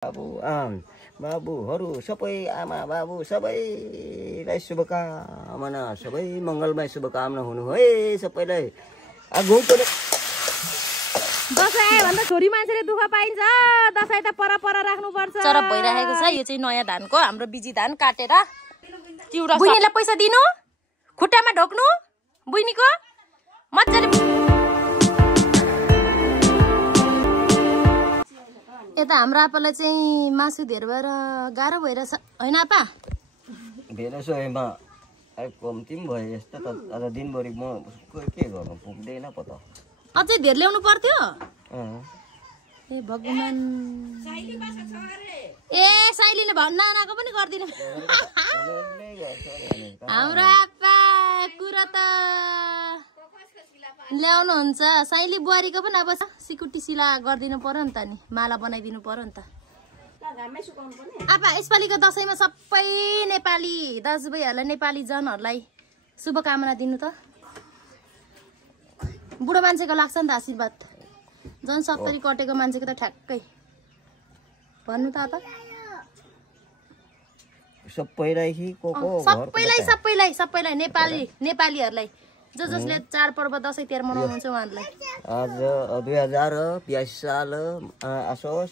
बाबुहरू सबै आमा बाबु सबैलाई शुभकामना, सबै मङ्गलमय शुभकामना हुनु है सबैलाई। दसैँ आयो भन्दा छोरी मान्छेले दुःख पाइन्छ, दसैँ त पर राख्नुपर्छ। चरप भइरहेको छ। यो चाहिँ नयाँ धानको हाम्रो बिजी धान काटेर चिउरा। बुइनीलाई पैसा दिनु, खुट्टामा ढोक्नु बुइनीको मजाले। यता हाम्रो आपालाई चाहिँ मासु धेर भएर गाह्रो भइरहेछ होइन आपा? धेरै सोमा कम्ती पनि भयो यस्तो त। आज दिनभरि म के गर्नु पुग्दैन पो त। अझै धेर ल्याउनु पर्थ्यो। ए भगवान, ए साइलीले भन्न आएको पनि गर्दिन। हाम्रो आपा कुरा त ल्याउनुहुन्छ। साइली बुहारीको पनि अब सिकुटी सिला गरिदिनु पर्यो नि त, नि माला बनाइदिनु पर्यो नि त। आपा यसपालिको दसैँमा सबै नेपाली दाजुभाइहरूलाई, नेपाली जनहरूलाई शुभकामना दिनु त। बुढो मान्छेको लाग्छ नि त आशीर्वाद, झन् 70 कटेको मान्छेको त ठ्याक्कै भन्नु त आपा। सबैलाई नेपालीहरूलाई जसले चाडपर्व दसैँ तिहार मनाउनुहुन्छ उहाँहरूलाई। आज 2082 साल असोज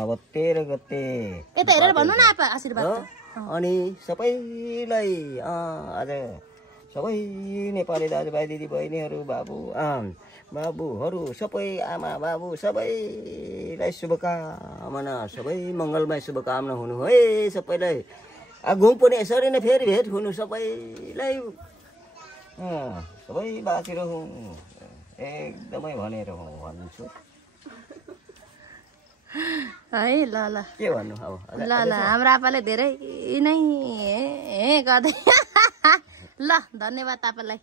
अब 13 गते यता हेरेर भन्नु न आपा आशीर्वाद। अनि सबैलाई आज सबै नेपाली दाजुभाइ दिदीबहिनीहरू बाबुहरू सबै आमा बाबु सबैलाई शुभकामना, सबै मङ्गलमय शुभकामना हुनु है सबैलाई। घुम पनि यसरी नै फेरि भेट हुनु सबैलाई, सबै बाँचिरहँ एकदमै भनेर भन्छु है। ल ल के भन्नु अब। ल हाम्रो आपाले धेरै नै गर्दै। ल धन्यवाद तपाईँलाई।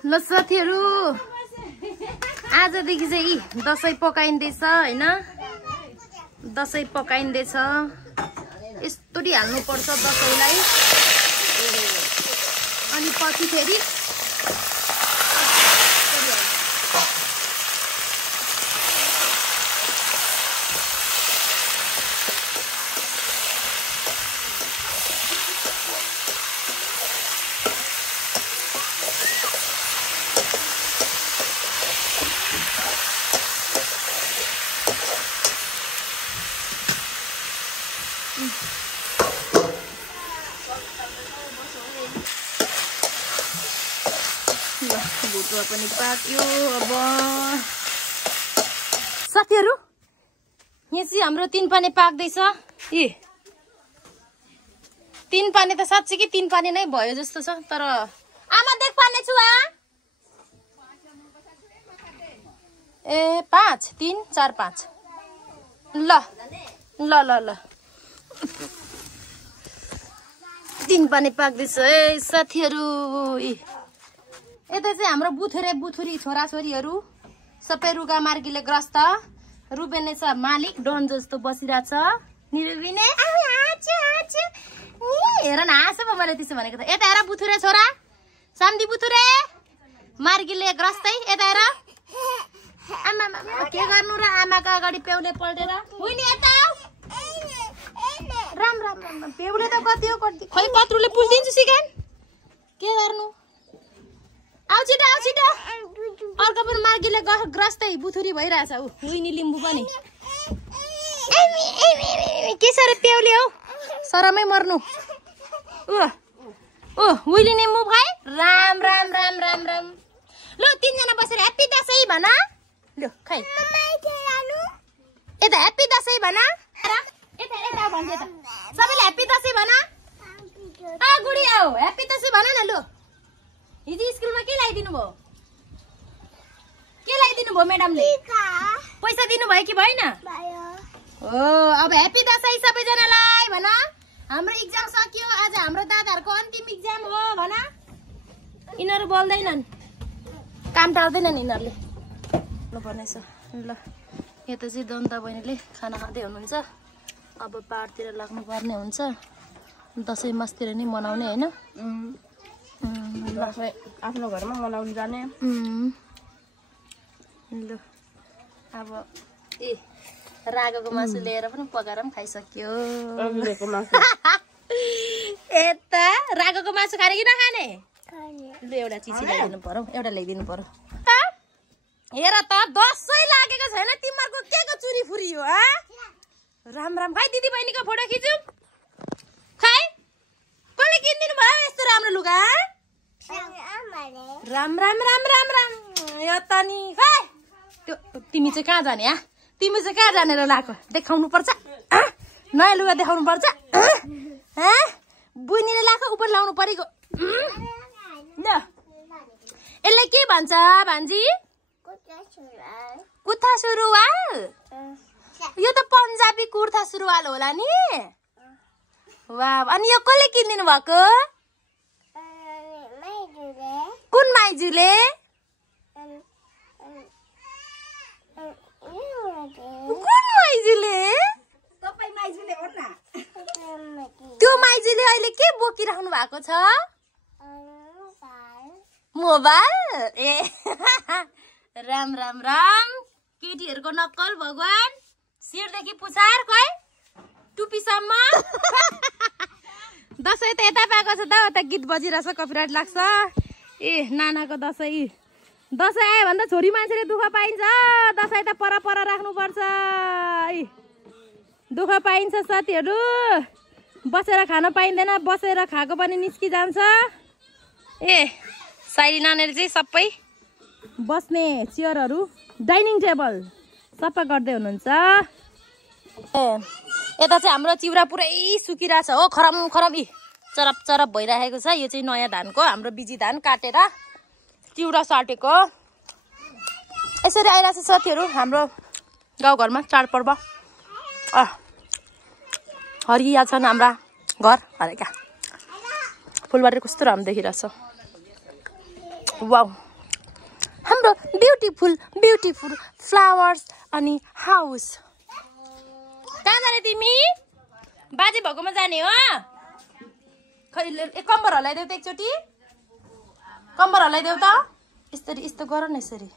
ल साथीहरू, आजदेखि चाहिँ दसैँ पकाइँदैछ होइन, दसैँ पकाइँदैछ। यस्तोरी हाल्नुपर्छ दसैँलाई। अनि पछि फेरि भुटुवा पनि पाक्यो। अब साथीहरू यहाँ चाहिँ हाम्रो 3 पानी पाक्दैछ। ए 3 पानी त साँच्चै 3 पानी नै भयो जस्तो छ। तर आमा देख पार्ने छु। ए 5 3 4 5। ल ल ल ल 3 पानी पाक्दैछ है साथीहरू। यता चाहिँ हाम्रो बुथुरी छोराछोरीहरू सबै रुगा मार्गीले ग्रस्त। रुबेन छ मालिक डन जस्तो बसिरहेछ। निरुबिने हेर न हाँसो पो मैले त्यसो भनेको त। यता हेर बुथुरे छोरा साम्दी बुथुरे मार्गीले ग्रस्तै। यता हेर आमा के गर्नु र आमाको अगाडि पेउले पल्टेर। होइन यता राम राम राम पेउले त कति हो कति खै कत्रुले पुछिदिन्छु सिकान के गर्नु। आउ छिटो अर्को पनि मार्गीले ग्रस्तै बुथुरी भइरहेछ। हुइनी लिम्बू पनि के साह्रो पेउले हौ, सरमै मर्नु। हुइली निम्बू भाइ राम राम राम राम राम। ल 3 जना बसेर ह्याप्पी दसैँ भन। ल खै यता ह्याप्पी दसैँ भन। यता भन्छ त सबैले ह्याप्पी दसैँ भन। गुडी आऊ ह्याप्पी दसैँ भन न। ल हिजो स्कुलमा के ल्याइदिनु भयो? के ल्याइदिनु भयो म्याडमले? पैसा दिनु भयो कि भएन? हो अब ह्याप्पी दसैँ सबैजनालाई भन। हाम्रो इक्जाम सकियो, आज हाम्रो दादाहरूको अन्तिम इक्जाम हो भन। यिनीहरू बोल्दैनन्, काम टार्दैनन् यिनीहरूले। पर्नेछ ल यता चाहिँ दन्ता बहिनीले खाना खाँदै हुनुहुन्छ। अब पाहाडतिर लाग्नु पर्ने हुन्छ, दसैँ मस्तिर नै मनाउने होइन। आफ्नो घरमा मनाउनु जाने। ल अब ए रागोको मासु लिएर पनि पकाएर पनि खाइसक्यो अरूको मासु यता रागोको मासु खाने कि नखाने लु एउटा चिची ल्याइदिनु पर्यो एउटा ल्याइदिनु पर्यो हेर त दसैँ लागेको छैन तिमीहरूको के को चुरी फुरी हो राम राम खाइ दिदी बहिनीको फोटो खिचौँ खाइ कसले किनिदिनु भयो यस्तो राम्रो लुगा राम राम राम राम राम यो त नि खै त्यो तिमी चाहिँ कहाँ जाने तिमी चाहिँ कहाँ जानेर लाएको देखाउनु पर्छ नयाँ लुगा देखाउनु पर्छ बुनिले लाएको उप लाउनु परेको यसलाई के भन्छ भान्जी कुर्ता सुरुवाल यो त पन्जाबी कुर्ता सुरुवाल होला नि वाह अनि यो कसले किनिदिनु भएको कुन माइजूले कुन माइजूले त्यो माइजूले अहिले के बोकिराख्नु भएको छ मोबाइल ए राम राम राम केटीहरूको नक्कल भगवान शिरदेखि पुछार खै टुपीसम्म दसैँ त यता पाएको छ त उता गीत बजिरहेछ कपिराइट लाग्छ ए नानाको दसैँ आयो भने त छोरी मान्छेले दुःख पाइन्छ दसैँ त पर राख्नुपर्छ दुःख पाइन्छ साथीहरू बसेर खान पाइँदैन बसेर खाएको पनि निस्किजान्छ ए साइली नानीले चाहिँ सबै बस्ने चेयरहरू डाइनिङ टेबल सफा गर्दै हुनुहुन्छ ए यता चाहिँ हाम्रो चिउरा पुरै सुकिरहेछ हो खरम खरम चरप चरप भइरहेको छ यो चाहिँ नयाँ धानको हाम्रो बिजी धान काटेर चिउरा साटेको यसरी आइरहेछ साथीहरू हाम्रो गाउँघरमा चाडपर्व हरिया छन् हाम्रा घर अरे क्या फुलबारी कस्तो राम्रो देखिरहेछ वाउ हाम्रो ब्युटिफुल फ्लावर्स अनि हाउस कहाँ जाने तिमी बाजे भएकोमा जाने हो खै कम्बर हल्लाइदेऊ त एकचोटि कम्बर हल्लाइदेऊ त यसरी यस्तो गर न यसरी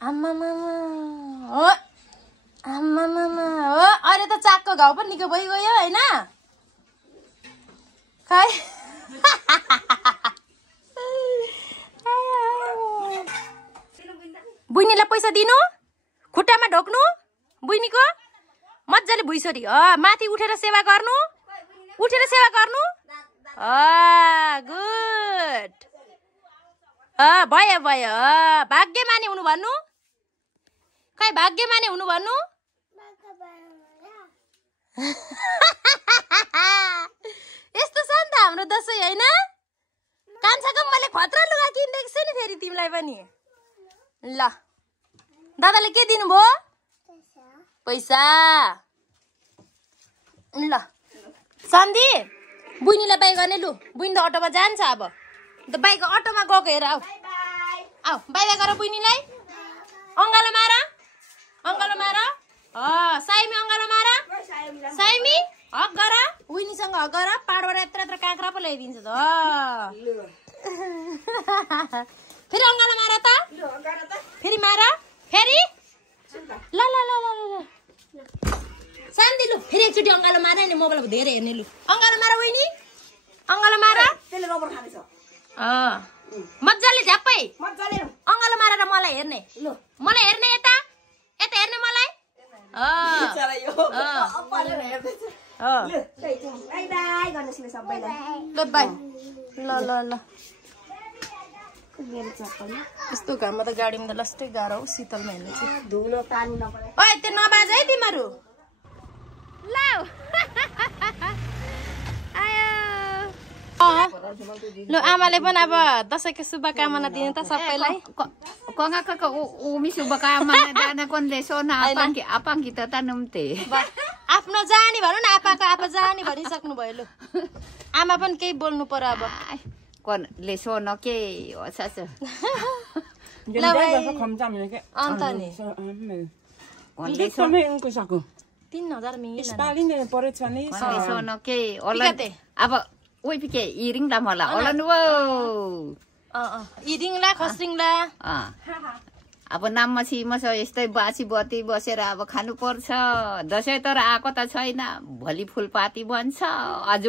आमा हो अहिले त चाकको घाउ पनि निको भइगयो होइन खै बुइनीलाई पैसा दिनु खुट्टामा ढोक्नु बुइनीको मजाले भुइँसरी माथि उठेर सेवा गर्नु गुड भयो भाग्यमानी हुनु भन्नु खै भाग्यमानी हुनु भन्नु यस्तो छ नि त हाम्रो दसैँ होइन कान्छाको मैले खतरा लुगा किनिदिएको छु नि फेरि तिमीलाई पनि ल दादाले के दिनुभयो पैसा ल सन्दी बुइनीलाई बाई गर्ने लु बुइनी त अटोमा जान्छ अब त बाइको अटोमा गएको हेर आऊ बाई बाई गर बुइनीलाई अङ्गालो मार साइमी अङ्गालो मार साइमी हक गर बुइनीसँग हक गर पाडबाट यत्र यत्र काँक्रा पो ल्याइदिन्छ त फेरि अङ्गालो मार त फेरि मार फेरि ल शान्ति लु फेरि एकचोटि अङ्गालो मार नि मोबाइल धेरै हेर्ने लु अङ्गालो मार बहिनी अङ्गालो मार मजाले झ्याप्पै अङ्गालो मारेर मलाई हेर्ने हेर्ने यता हेर्ने मलाई ल यस्तो घाममा त गाडीमा त लस्टै गाह्रो हो शीतलमा हेर्नु चाहिँ धुलो पानी नपरे ओए त्यो नबाज है तिमीहरू ल ल आमाले पनि अब दसैँको शुभकामना दिनु त सबैलाई umi शुभकामना दाना कोनले सोना apang kita tanam teh आफ्नो जानी भनौ न आपाको आपा जानी भनिसक्नु भयो लु आमा पनि केही बोल्नु पर्यो अब कोनले सोना के सास ल भाइ अन्त नि कोनले साको 3000 मिल स्टालिन परेछ नि सोना के ओला अब ओइ पिके इरिङला मला ओला नु इरिङला खस्रिङला अब नाममा छिमस यस्तै बासी बत्ती बसेर अब खानु पर्छ। दसैँ तर आएको त छैन, भोलि फुलपाती बन्छ। आज